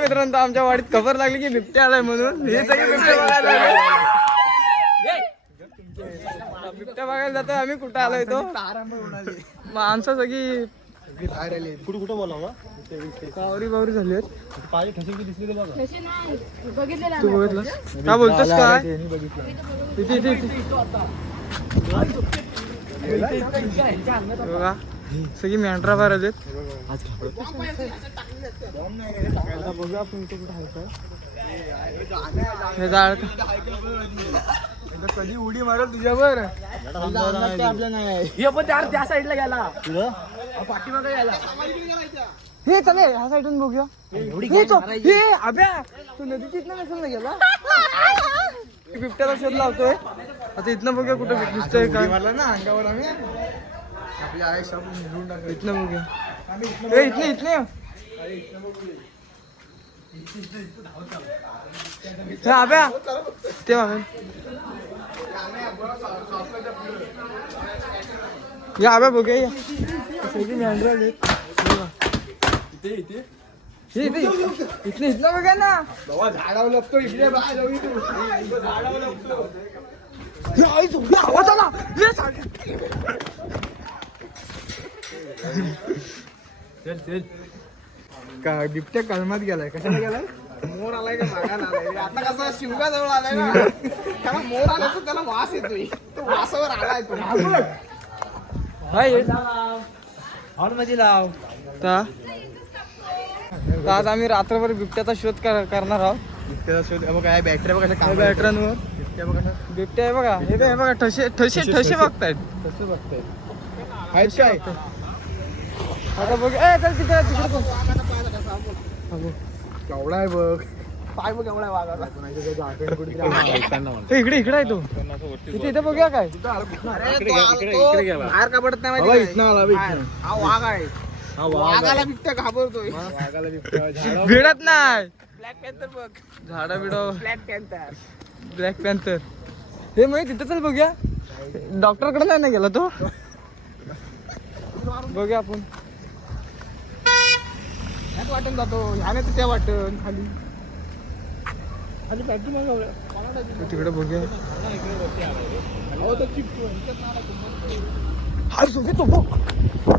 मित्रांनो आमच्या वाडीत खबर लागली की बिबट्या आलाय म्हणून. हे सगळे बिबट्या बघायला लागले. बिबट्या बघायला जातो आम्ही कुठं आलोय तो? माणसं सगळी कुठं कुठं बोलावं? कावरी बावरी झाली दिसले तू बघितलंस काय बोलतोस काय? इथे इथे इथे. बघा. सगळी मेंढरा बाहेर आहेत. बघूया आपण इथं कुठं आहे का? हे जाळ कधी उडी मारल तुझ्यावर? आपल्या नाही त्या साईडला गेला तुझं हे चले ह्या साईडून बघूया. हे हे अभ्या तू नदीची इथनं नसेल ना गेला बिबट्याला शोध लावतोय. आता इथनं बघूया कुठं दिसतोय काय. मारला ना अंगावर आम्ही. आपली आई शाबू मिळून टाकली बघूया ते बघा या अभ्या बघूया या. सगळी. हे इथे बघा ना. बाबा झाडावर लपतो इकडे बाय जाऊ तू झाडावर लपतो. या, आई झोप, या, आवाज आला. चल चल. का बिबट्या कलमात गेलाय? कशाला गेलाय? मोर आलाय का मागायला आलाय आता कसा शिवगा जवळ आलाय ना? त्याला मोर आला तर त्याला वास येतोय. तो वासावर आलाय तो. हॉलमध्ये लाव. तर आज आम्ही रात्रभर बिबट्याचा शोध कर- करणार आहोत. बिबट्याचा शोध बघा बॅटऱ्या बघा काम बॅटऱ्यांवर बिबट्या बघा. बिबट्या आहे बघा हे काय बघा ठसे ठसे ठसे, ठसे ठसे. बघतायत. कसं बघताय आहेत काय आता बघ ए चल तिथे तिकडे बघ. बघ. केवढा आहे बघ. पाय बघ केवढा आहे वाघाचा. इकडे इकडे आहे तो. इथे इथे बघूया काय? बाहेर का पडत नाही. हा वाघ आहे. वाघाला बिबट्या घाबरतोय. वाघाला बिबट्या भिडत नाही. ब्लॅक पॅन्थर बघ. झाडा बिडा. ब्लॅक पॅन्थर ब्लॅक पॅन्थर हे माहिती तिथे चल बघूया. डॉक्टरकडे नाही गेला तो? बघूया आपण. ह्यात वाटून जातो. ह्याने तर त्या वाटण खाली. खाली बॅटरी तो तिकडे बघूया. हा झोपे तो बघ.